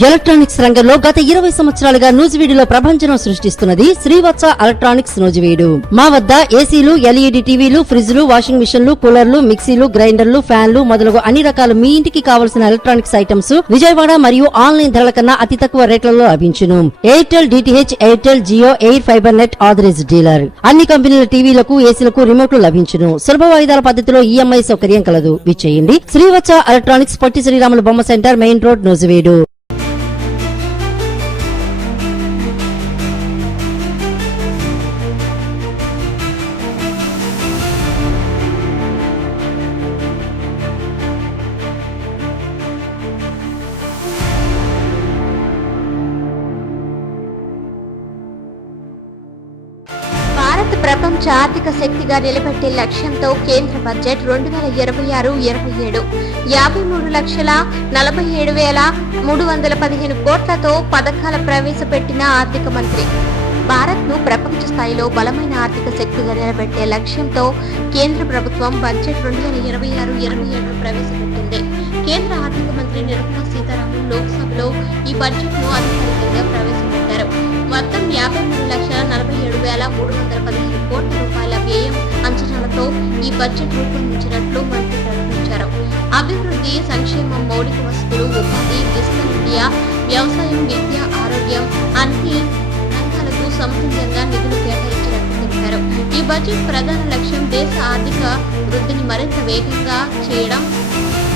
Electronics రంగంలో గత 20 సంవత్సరాలుగా నూజివీడులో ప్రభంజనం సృష్టిస్తున్నది శ్రీవత్స ఎలక్ట్రానిక్స్ నూజివీడు. మా వద్ద ఏసీలు, ఎల్ఈడి టీవీలు, ఫ్రిడ్జ్లు, వాషింగ్ మిషన్లు, కూలర్లు, మిక్సీలు, గ్రైండర్లు, ఫ్యాన్లు మొదలగు అన్ని రకాల మీ ఇంటికి కావలసిన ఎలక్ట్రానిక్స్ ఐటమ్స్ విజయవాడ మరియు ఆన్లైన్ ధరల కన్నా అతి తక్కువ రేట్లలో లభించును. Airtel DTH, Airtel Jio, air fibre net authorised dealer. అన్ని కంపెనీల టీవీలకు, ఏసీలకు రిమోట్లు లభించును. సులభ వాయిదాల పద్ధతిలో ఈఎంఐ సౌకర్యం కలదు. విచ్చేయండి శ్రీవత్స ఎలక్ట్రానిక్స్, పొట్టి శ్రీరాములు బొమ్మ సెంటర్, మెయిన్ రోడ్, నూజివీడు. ప్రపంచ ఆర్థిక శక్తిగా నిలబెట్టే లక్ష్యంతో కేంద్ర బడ్జెట్ 2026-27 53,47,315 కోట్లతో పథకాల ప్రవేశపెట్టిన ఆర్థిక మంత్రి. భారత్ ను ప్రపంచ స్థాయిలో బలమైన ఆర్థిక శక్తిగా నిలబెట్టే లక్ష్యంతో కేంద్ర ప్రభుత్వం బడ్జెట్ 2026-27 ప్రవేశపెట్టింది. కేంద్ర ఆర్థిక మంత్రి నిర్మలా సీతారామన్ లోక్సభలో ఈ బడ్జెట్ ను అధికారికంగా ప్రవేశపెట్టారు. మొత్తం 53,47,315 కోట్ల రూపాయల వ్యయం అంచనాలతో ఈ బడ్జెట్ రూపొందించినట్లు మంత్రి ప్రకటించారు. అభివృద్ధి, సంక్షేమం, మౌలిక వసతులు, ఉపాధి, డిజిటల్ ఇండియా, వ్యవసాయం, విద్య, ఆరోగ్యం అన్ని రంగాలకు సమతుల్యంగా నిధులు కేటాయించినట్లు తెలిపారు. ఈ బడ్జెట్ ప్రధాన లక్ష్యం దేశ ఆర్థిక వృద్ధిని మరింత వేగంగా చేయడం,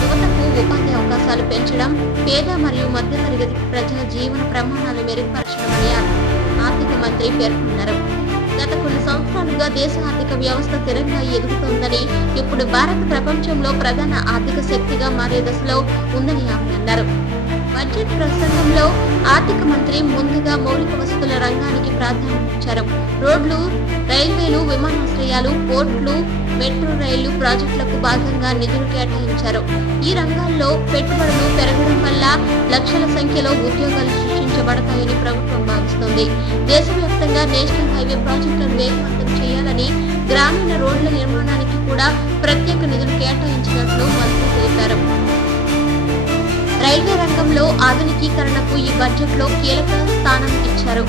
యువతకు ఉపాధి అవకాశాలు పెంచడం, పేద మరియు మధ్యతరగతి ప్రజల జీవన ప్రమాణాలు మెరుగుపరచడమని ఆర్థిక మంత్రి పేర్కొన్నారు. గత కొన్ని సంవత్సరాలుగా దేశ ఆర్థిక వ్యవస్థ స్థిరంగా ఎదుగుతోందని, ఇప్పుడు భారత్ ప్రపంచంలో ప్రధాన ఆర్థిక శక్తిగా మారే దశలో ఉందని ఆమె అన్నారు. బడ్జెట్ ప్రసంగంలో ఆర్థిక మంత్రి ముందుగా మౌలిక వసతుల రంగానికి ప్రాధాన్యమిచ్చారు. రోడ్లు, రైల్వేలు, విమానాశ్రయాలు, పోర్టులు, మెట్రో రైలు ప్రాజెక్టులకు భాగంగా నిధులు కేటాయించారు. ఈ రంగాల్లో పెట్టుబడులు పెరగడం వల్ల లక్షల సంఖ్యలో ఉద్యోగాలు సృష్టించబడతాయని ప్రభుత్వం భావిస్తోంది. దేశవ్యాప్తంగా నేషనల్ హైవే ప్రాజెక్టులను వేగవంతం చేయాలని, గ్రామీణ రోడ్ల నిర్మాణానికి కూడా ప్రత్యేక నిధులు కేటాయించినట్లు మంత్రి తెలిపారు. రైల్వే రంగంలో ఆధునికీకరణకు ఈ బడ్జెట్ లో కీలక స్థానం ఇచ్చారు.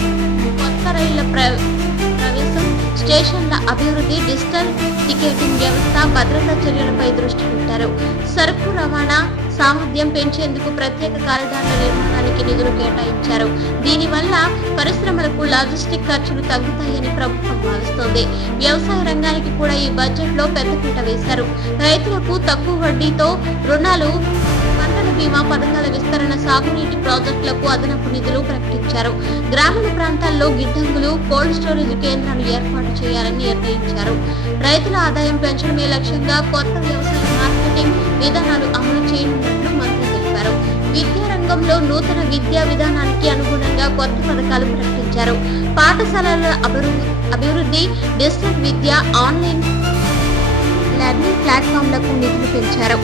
కొత్త రైళ్ల ప్రవేశం, స్టేషన్ల అభివృద్ధి, డిజిటల్ టికెటింగ్ వ్యవస్థ, భద్రతా చర్యలపై దృష్టి పెట్టారు. సరుకు రవాణా సామర్థ్యం పెంచేందుకు ప్రత్యేక కారిడార్ల నిర్మాణానికి నిధులు కేటాయించారు. దీనివల్ల పరిశ్రమలకు లాజిస్టిక్ ఖర్చులు తగ్గుతాయని ప్రభుత్వం భావిస్తోంది. వ్యవసాయ రంగానికి కూడా ఈ బడ్జెట్ లో పెద్దపీట వేశారు. రైతులకు తక్కువ వడ్డీతో రుణాలు, పంటల బీమా పథకాల విస్తరణ, సాగునీటి ప్రాజెక్టులకు అదనపు నిధులు ప్రకటించారు. గ్రామీణ ప్రాంతాల్లో గిడ్డంగులు, కోల్డ్ స్టోరేజ్ కేంద్రాలు ఏర్పాటు చేయాలని నిర్ణయించారు. రైతుల ఆదాయం పెంచడమే లక్ష్యంగా కొత్త వ్యవసాయ మార్కెటింగ్ విధానాలు అమలు చేయనున్నట్లు మంత్రి తెలిపారు. విద్యా రంగంలో నూతన విద్యా విధానానికి అనుగుణంగా కొత్త పథకాలు ప్రకటించారు. పాఠశాలల అభివృద్ధి, డిజిటల్ విద్య, ఆన్లైన్ లెర్నింగ్ ప్లాట్ఫామ్లకు నిధులు పెంచారు.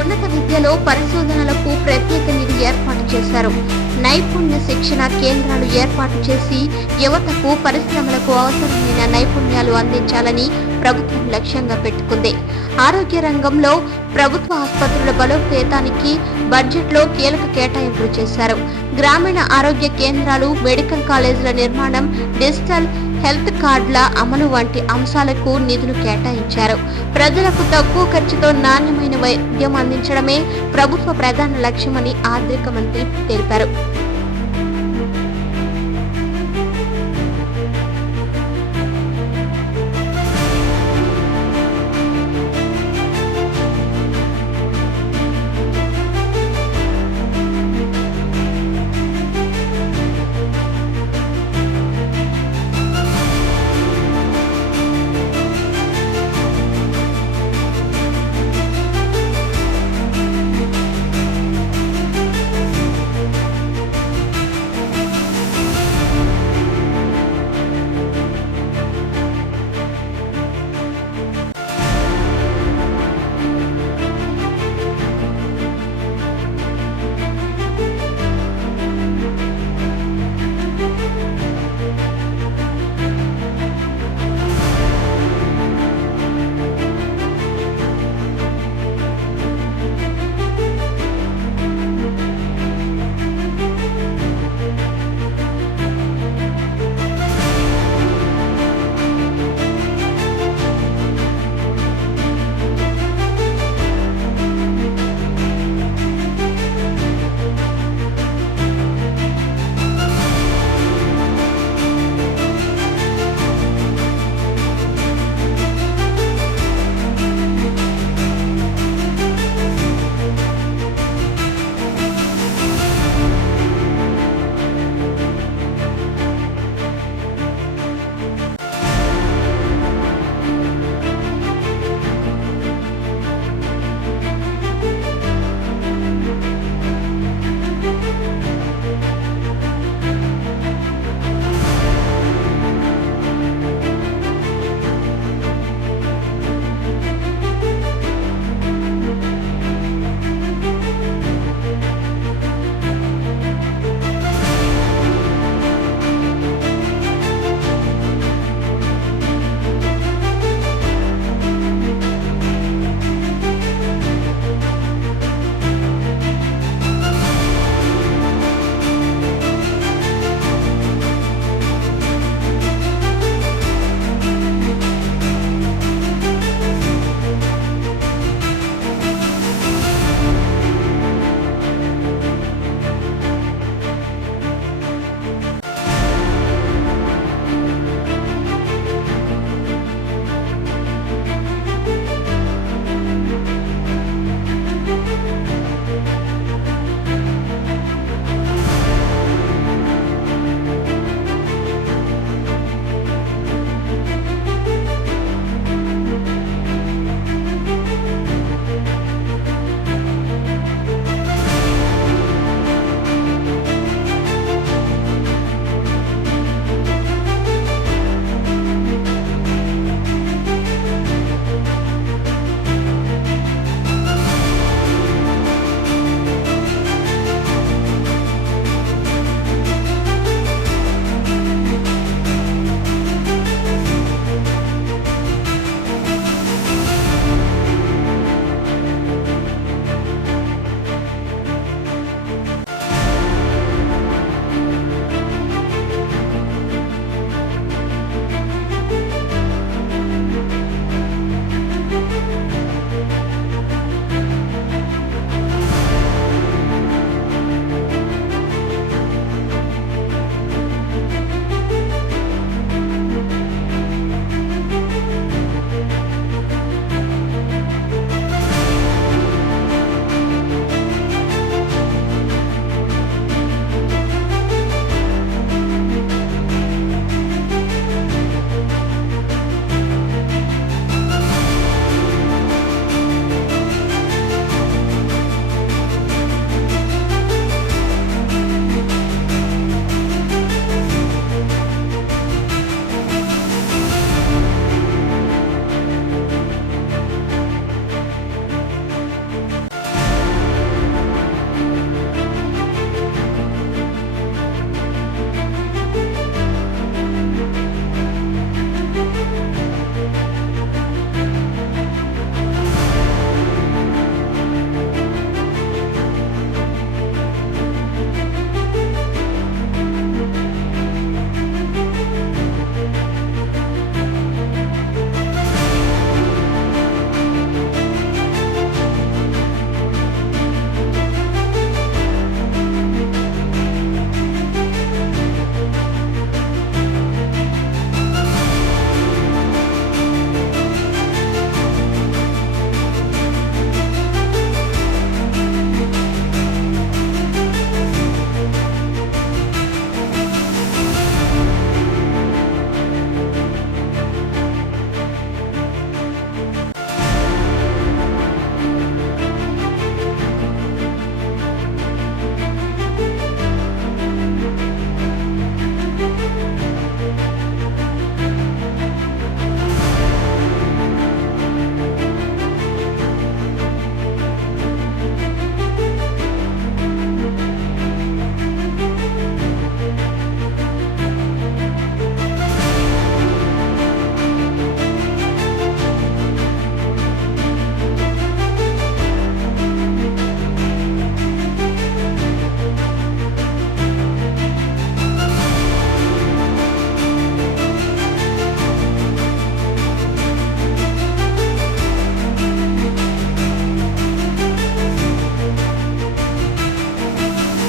ఉన్నత విద్యలో పరిశోధనలకు ప్రత్యేక నిధి ఏర్పాటు చేశారు. నైపుణ్య శిక్షణ కేంద్రాలు ఏర్పాటు చేసి యువతకు, పరిశ్రమలకు అవసరమైన నైపుణ్యాలు అందించాలని ప్రభుత్వం లక్ష్యంగా పెట్టుకుంది. ఆరోగ్య రంగంలో ప్రభుత్వ ఆసుపత్రుల బలోపేతానికి బడ్జెట్లో కీలక కేటాయింపులు చేశారు. గ్రామీణ ఆరోగ్య కేంద్రాలు, మెడికల్ కాలేజీల నిర్మాణం, డిజిటల్ హెల్త్ కార్డుల అమలు వంటి అంశాలకు నిధులు కేటాయించారు. ప్రజలకు తక్కువ ఖర్చుతో నాణ్యమైన వైద్యం అందించడమే ప్రభుత్వ ప్రధాన లక్ష్యమని ఆర్థిక మంత్రి తెలిపారు.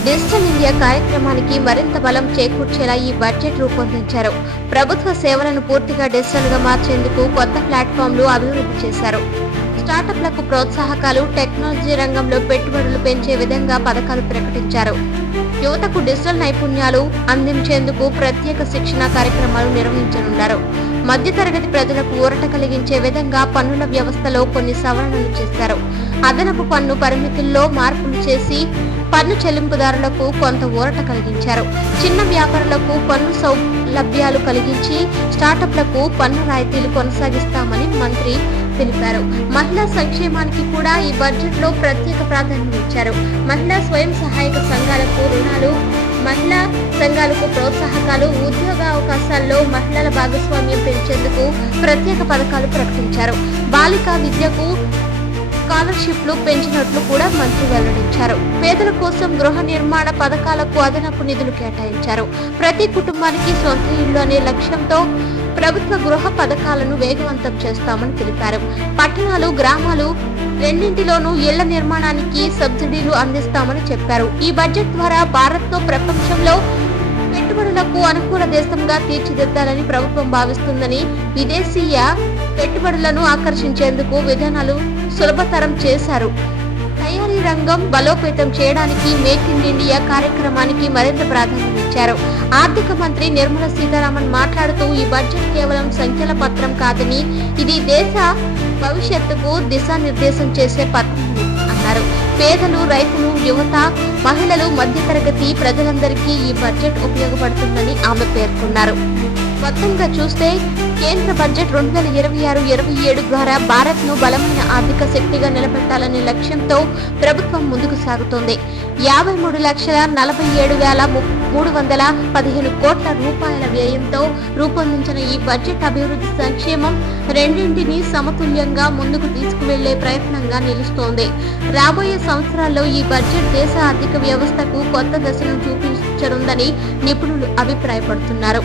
డిజిటల్ ఇండియా కార్యక్రమానికి మరింత బలం చేకూర్చేలా ఈ బడ్జెట్ రూపొందించారు. ప్రభుత్వ సేవలను పూర్తిగా డిజిటల్ గా మార్చేందుకు కొత్త ప్లాట్ఫామ్లు అభివృద్ధి చేశారు. స్టార్టప్లకు ప్రోత్సాహకాలు, టెక్నాలజీ రంగంలో పెట్టుబడులు పెంచే విధంగా పథకాలు ప్రకటించారు. యువతకు డిజిటల్ నైపుణ్యాలు అందించేందుకు ప్రత్యేక శిక్షణ కార్యక్రమాలు నిర్వహించనున్నారు. మధ్యతరగతి ప్రజలకు ఊరట కలిగించే విధంగా పన్నుల వ్యవస్థలో కొన్ని సవరణలు చేశారు. అదనపు పన్ను పరిమితుల్లో మార్పులు చేసి పన్ను చెల్లింపుదారులకు కొంత ఊరట కలిగించారు. చిన్న వ్యాపారులకు పన్ను సౌలభ్యాలు కలిగించి స్టార్టప్లకు పన్ను రాయితీలు కొనసాగిస్తామని మంత్రి తెలిపారు. మహిళా సంక్షేమానికి కూడా ఈ బడ్జెట్ లో ప్రత్యేక ప్రాధాన్యం ఇచ్చారు. మహిళా స్వయం సహాయక సంఘాలకు రుణాలు, మహిళా సంఘాలకు ప్రోత్సాహకాలు, ఉద్యోగ అవకాశాల్లో మహిళల భాగస్వామ్యం పెంచేందుకు ప్రత్యేక పథకాలు ప్రకటించారు. బాలికా విద్యకు స్కాలర్షిప్లు పెంచినట్లు కూడా మంత్రి వెల్లడించారు. పేదల కోసం గృహ నిర్మాణ పథకాలకు అదనపు నిధులు కేటాయించారు. ప్రతి కుటుంబానికి సొంత ఇల్లు అనే లక్ష్యంతో ప్రభుత్వ గృహ పథకాలను వేగవంతం చేస్తామని తెలిపారు. పట్టణాలు, గ్రామాలు రెండింటిలోనూ ఇళ్ల నిర్మాణానికి సబ్సిడీలు అందిస్తామని చెప్పారు. ఈ బడ్జెట్ ద్వారా భారత్ను ప్రపంచంలో పెట్టుబడులకు అనుకూల దేశంగా తీర్చిదిద్దాలని ప్రభుత్వం భావిస్తుందని, విదేశీయ పెట్టుబడులను ఆకర్షించేందుకు విధానాలు సులభతరం చేశారు. తయారీ రంగం బలోపేతం చేయడానికి మేక్ ఇన్ ఇండియా కార్యక్రమానికి మరింత ప్రాధాన్యం ఇచ్చారు. ఆర్థిక మంత్రి నిర్మలా సీతారామన్ మాట్లాడుతూ, ఈ బడ్జెట్ కేవలం సంఖ్యల పత్రం కాదని, ఇది దేశ భవిష్యత్తుకు దిశానిర్దేశం చేసే పత్రం అన్నారు. పేదలు, రైతులు, యువత, మహిళలు, మధ్యతరగతి ప్రజలందరికీ ఈ బడ్జెట్ ఉపయోగపడుతుందని ఆమె పేర్కొన్నారు. మొత్తంగా చూస్తే కేంద్ర బడ్జెట్ 2026-27 ద్వారా భారత్ ను బలమైన ఆర్థిక శక్తిగా నిలబెట్టాలనే లక్ష్యంతో ప్రభుత్వం ముందుకు సాగుతోంది. 53,47,315 కోట్ల రూపాయల వ్యయంతో రూపొందించిన ఈ బడ్జెట్ అభివృద్ధి, సంక్షేమం రెండింటినీ సమతుల్యంగా ముందుకు తీసుకువెళ్లే ప్రయత్నంగా నిలుస్తోంది. రాబోయే సంవత్సరాల్లో ఈ బడ్జెట్ దేశ ఆర్థిక వ్యవస్థకు కొత్త దశను చూపించనుందని నిపుణులు అభిప్రాయపడుతున్నారు.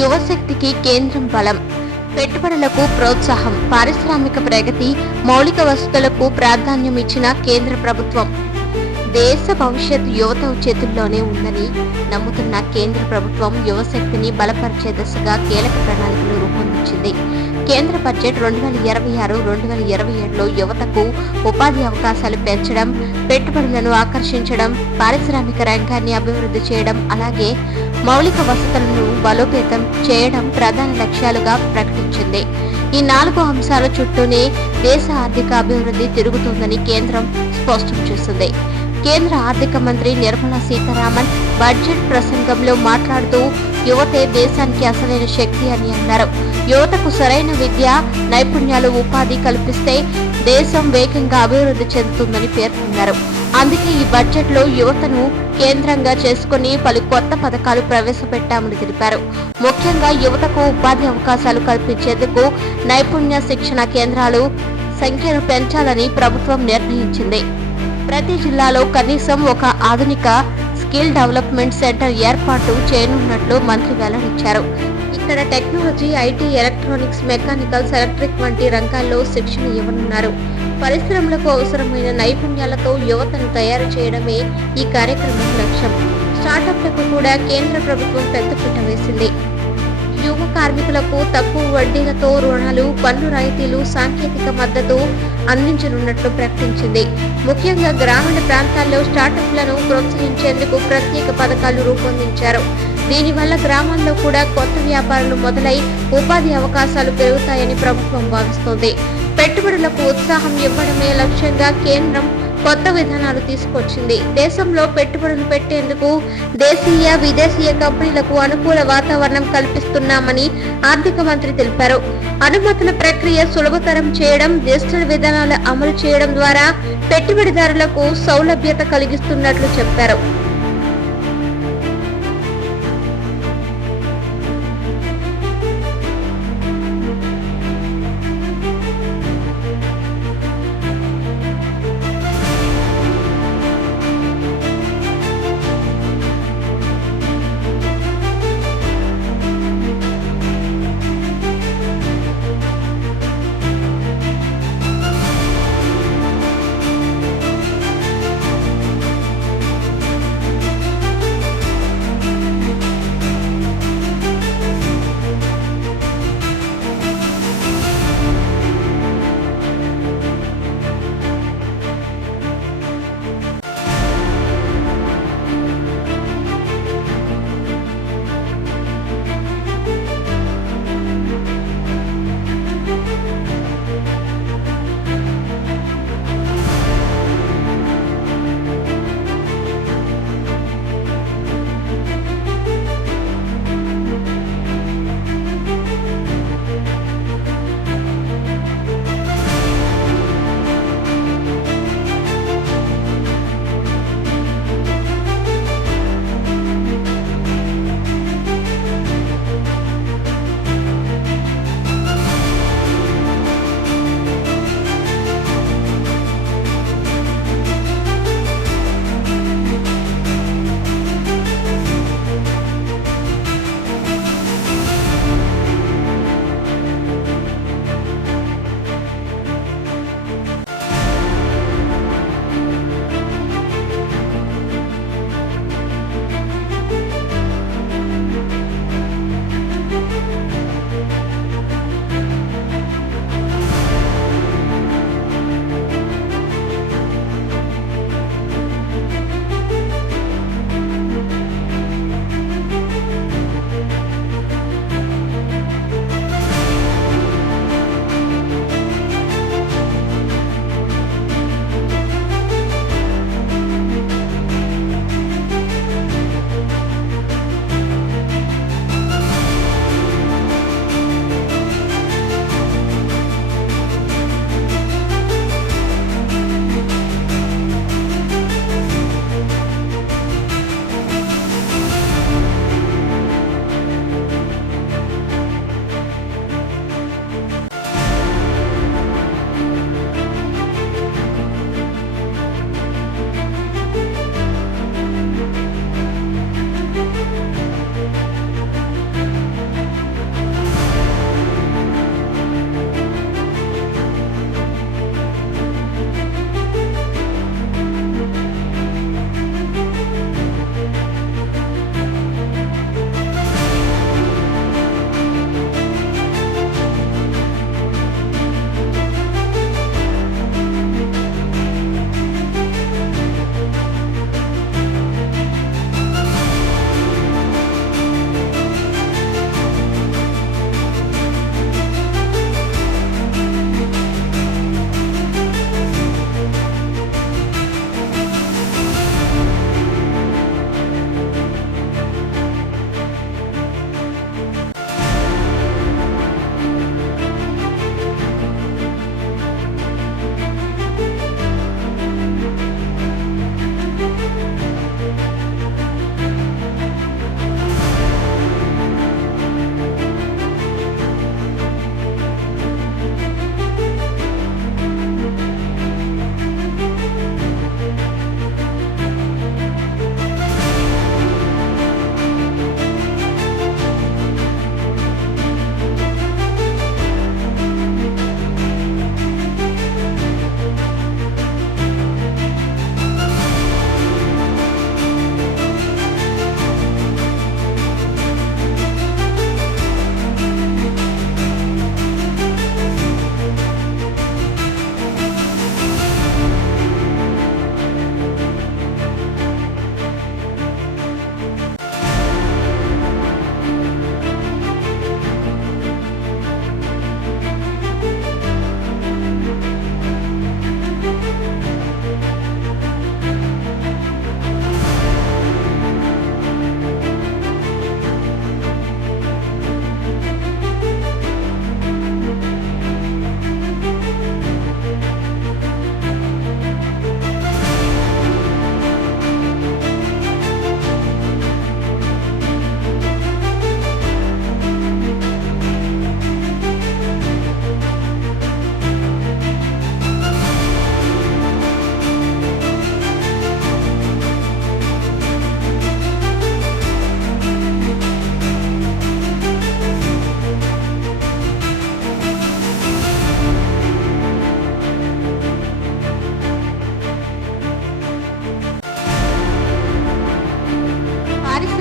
యువశక్తికి కేంద్రం బలం, పెట్టుబడులకు ప్రోత్సాహం, పారిశ్రామిక ప్రగతి, మౌలిక వసతులకు ప్రాధాన్యం ఇచ్చిన కేంద్ర ప్రభుత్వం. దేశ భవిష్యత్ యువత చేతుల్లోనే ఉందని నమ్ముతున్న కేంద్ర ప్రభుత్వం యువశక్తిని బలపరిచే దిశగా కీలక ప్రణాళికలు రూపొందించింది. కేంద్ర బడ్జెట్ 2026-2027లో యువతకు ఉపాధి అవకాశాలు పెంచడం, పెట్టుబడులను ఆకర్షించడం, పారిశ్రామిక రంగాన్ని అభివృద్ధి చేయడం, అలాగే మౌలిక వసతులను బలోపేతం చేయడం ప్రధాన లక్ష్యాలుగా ప్రకటించింది. ఈ 4 అంశాల చుట్టూనే దేశ ఆర్థిక అభివృద్ధి తిరుగుతుందని కేంద్రం స్పష్టం చేసింది. కేంద్ర ఆర్థిక మంత్రి నిర్మలా సీతారామన్ బడ్జెట్ ప్రసంగంలో మాట్లాడుతూ యువతే దేశానికి అసలైన శక్తి అని అన్నారు. యువతకు సరైన విద్య, నైపుణ్యాలు, ఉపాధి కల్పిస్తే దేశం వేగంగా అభివృద్ధి చెందుతుందని పేర్కొన్నారు. అందుకే ఈ బడ్జెట్లో యువతను కేంద్రంగా చేసుకుని పలు కొత్త పథకాలు ప్రవేశపెట్టామని తెలిపారు. ముఖ్యంగా యువతకు ఉపాధి అవకాశాలు కల్పించేందుకు నైపుణ్య శిక్షణ కేంద్రాలు సంఖ్యను పెంచాలని ప్రభుత్వం నిర్ణయించింది. ప్రతి జిల్లాలో కనీసం ఒక ఆధునిక స్కిల్ డెవలప్మెంట్ సెంటర్ ఏర్పాటు చేయనున్నట్లు మంత్రి వెల్లడించారు. ఇక్కడ technology, IT, electronics, mechanicals, electric వంటి రంగాల్లో శిక్షణ ఇవ్వనున్నారు. పరిశ్రమలకు అవసరమైన నైపుణ్యాలతో యువతను తయారు చేయడమే ఈ కార్యక్రమం లక్ష్యం. స్టార్టప్లకు కూడా కేంద్ర ప్రభుత్వం పెద్దపీట వేసింది. యువ కార్మికులకు తక్కువ వడ్డీలతో రుణాలు, పన్ను రాయితీలు, సాంకేతిక మద్దతు అందించనున్నట్లు ప్రకటించింది. ముఖ్యంగా గ్రామీణ ప్రాంతాల్లో స్టార్టప్లను ప్రోత్సహించేందుకు ప్రత్యేక పథకాలు రూపొందించారు. దీనివల్ల గ్రామాల్లో కూడా కొత్త వ్యాపారాలు మొదలై ఉపాధి అవకాశాలు పెరుగుతాయని ప్రభుత్వం భావిస్తోంది. పెట్టుబడులకు ఉత్సాహం ఇవ్వడమే లక్ష్యంగా కేంద్రం కొత్త విధానాలు తీసుకొచ్చింది. దేశంలో పెట్టుబడులు పెట్టేందుకు దేశీయ, విదేశీయ కంపెనీలకు అనుకూల వాతావరణం కల్పిస్తున్నామని ఆర్థిక మంత్రి తెలిపారు. అనుమతుల ప్రక్రియ సులభతరం చేయడం, డిజిటల్ విధానాలు అమలు చేయడం ద్వారా పెట్టుబడిదారులకు సౌలభ్యత కలిగిస్తున్నట్లు చెప్పారు.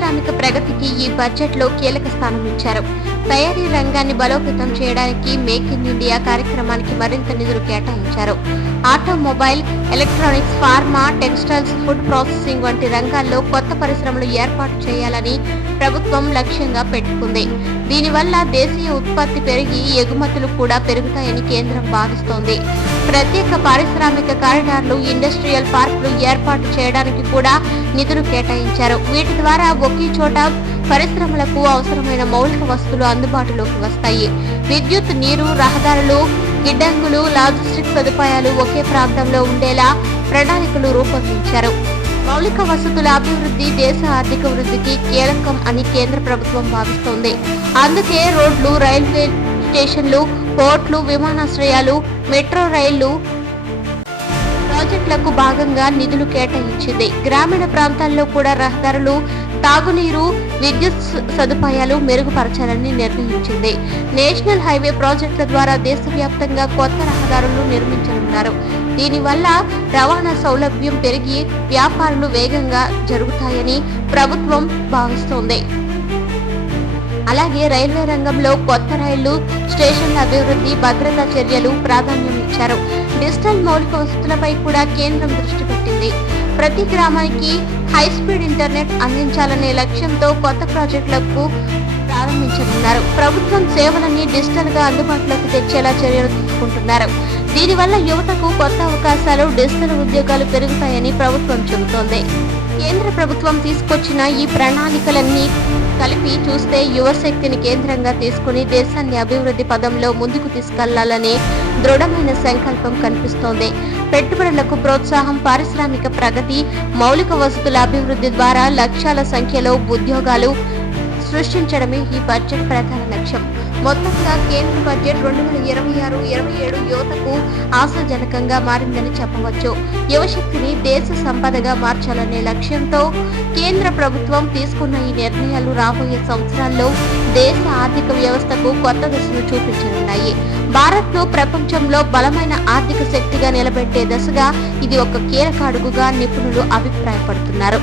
పారిశ్రామిక ప్రగతికి ఈ బడ్జెట్ లో కీలక స్థానం ఇచ్చారు. తయారీ రంగాన్ని బలోపేతం చేయడానికి మేక్ ఇన్ ఇండియా కార్యక్రమానికి మరింత నిధులు కేటాయించారు. Automobile, electronics, pharma, textiles, food processing వంటి రంగాల్లో కొత్త పరిశ్రమలు ఏర్పాటు చేయాలని ప్రభుత్వం లక్ష్యంగా పెట్టుకుంది. దీనివల్ల దేశీయ ఉత్పత్తి పెరిగి ఎగుమతులు కూడా పెరుగుతాయని కేంద్రం భావిస్తోంది. ప్రత్యేక పారిశ్రామిక కారిడార్లు, ఇండస్ట్రియల్ పార్కులు ఏర్పాటు చేయడానికి కూడా నిధులు కేటాయించారు. వీటి ద్వారా ఒకే చోట పరిశ్రమలకు అవసరమైన మౌలిక వస్తువులు అందుబాటులోకి వస్తాయి. విద్యుత్, నీరు, రహదారులు, గిడ్డంగులు, లాజిస్టిక్ సదుపాయాలు ఒకే ప్రాంతంలో ఉండేలా ప్రణాళికలు రూపొందించారు. మౌలిక వసతుల అభివృద్ధి దేశ ఆర్థిక వృద్ధికి కీలకం అని కేంద్ర ప్రభుత్వం భావిస్తోంది. అందుకే రోడ్లు, రైల్వే స్టేషన్లు, పోర్ట్లు, విమానాశ్రయాలు, మెట్రో రైళ్లు ప్రాజెక్టులకు భాగంగా నిధులు కేటాయించింది. గ్రామీణ ప్రాంతాల్లో కూడా రహదారులు, తాగునీరు, విద్యుత్ సదుపాయాలు మెరుగుపరచాలని నిర్ణయించింది. నేషనల్ హైవే ప్రాజెక్టుల ద్వారా దేశవ్యాప్తంగా కొత్త రహదారులు నిర్మించనున్నారు. దీనివల్ల రవాణా సౌలభ్యం పెరిగి వ్యాపారాలు వేగంగా జరుగుతాయని ప్రభుత్వం భావిస్తోంది. అలాగే రైల్వే రంగంలో కొత్త రైళ్లు స్టేషన్ల అభివృద్ధి, భద్రతా చర్యలు ప్రాధాన్యం ఇచ్చారు. డిజిటల్ మౌలిక వసతులపై కూడా కేంద్రం దృష్టి పెట్టింది. ప్రతి గ్రామానికి హై స్పీడ్ ఇంటర్నెట్ అందించాలనే లక్ష్యంతో కొత్త ప్రాజెక్టులకు ప్రారంభించనున్నారు. ప్రభుత్వం సేవలన్నీ డిజిటల్ గా అందుబాటులోకి తెచ్చేలా చర్యలు తీసుకుంటున్నారు. దీనివల్ల యువతకు కొత్త అవకాశాలు, డిజిటల్ ఉద్యోగాలు పెరుగుతాయని ప్రభుత్వం చెబుతోంది. కేంద్ర ప్రభుత్వం తీసుకొచ్చిన ఈ ప్రణాళికలన్నీ కలిపి చూస్తే యువశక్తిని కేంద్రంగా తీసుకుని దేశాన్ని అభివృద్ధి పదంలో ముందుకు తీసుకెళ్లాలనే దృఢమైన సంకల్పం కనిపిస్తోంది. పెట్టుబడులకు ప్రోత్సాహం, పారిశ్రామిక ప్రగతి, మౌలిక వసతుల అభివృద్ధి ద్వారా లక్షల సంఖ్యలో ఉద్యోగాలు సృష్టించడమే ఈ బడ్జెట్ ప్రధాన లక్ష్యం. మొత్తంగా కేంద్ర బడ్జెట్ 2026-27 యువతకు ఆశాజనకంగా మారిందని చెప్పవచ్చు. యువశక్తిని దేశ సంపదగా మార్చాలనే లక్ష్యంతో కేంద్ర ప్రభుత్వం తీసుకున్న ఈ నిర్ణయాలు రాబోయే సంవత్సరాల్లో దేశ ఆర్థిక వ్యవస్థకు కొత్త దిశను చూపించనున్నాయి. భారత్ను ప్రపంచంలో బలమైన ఆర్థిక శక్తిగా నిలబెట్టే దశగా ఇది ఒక కీలక అడుగుగా నిపుణులు అభిప్రాయపడుతున్నారు.